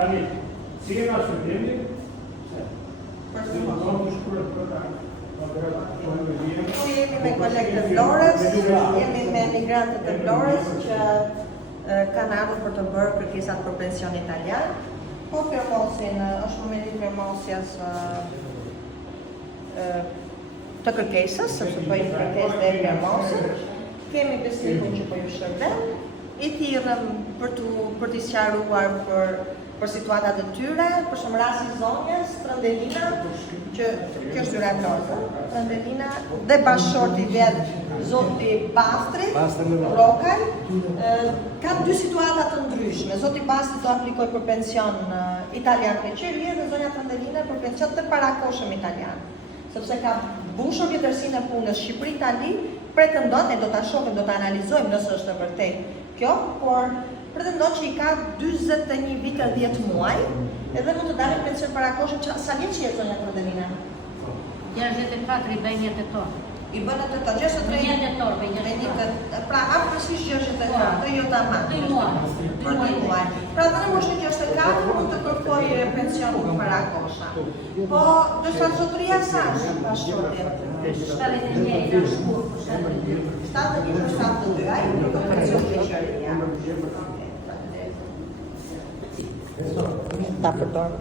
Tani, si kemi asë shërbimi? Tu jemi me kolegë të Vlorës, jemi me migrantët të Vlorës që kanë ardhur për të bërë kërkesat për pension italian. Po firmosin, është momenti i firmosjes të kërkesës, sepse po i kërkesë dhe firmosin. Kemi besimun që po ju shërbem, i thirrëm për t'i sqaruar për situatat e tyre, për shumë rasti zonjës, Trëndelina, që kjo është dyra Vlorës, Trëndelina dhe bashkëshorti vet zoti Bastri, Rokaj, kanë dy situata të ndryshme. Zoti Bastri do aplikoj për pension italian Peqerie dhe zonja Trëndelina për pension të parakoshëm italian. Sepse ka mbushur vjetërsinë e punës Shqipëri-Itali, pretendon, ne do ta shohim, do ta analizojmë nëse është e vërtetë kjo, por pretendon që i ka 41 vite 10 muaj, edhe mund të dalë pension parakoshëm. Sa vjeç je zonja Trëndelina? 64 i bën 1 tetor. I bën atë 63 tetor, pra afërsisht 64, jo tamam. Për 2 muaj. Pra dhe në moshën 64 mund të kërkoj pension parakosha. Po, dërsa zotëria sa është bashkëshortja? 71 në shkurë. 72, ai kërkon pension Peqeria. Ta përdor.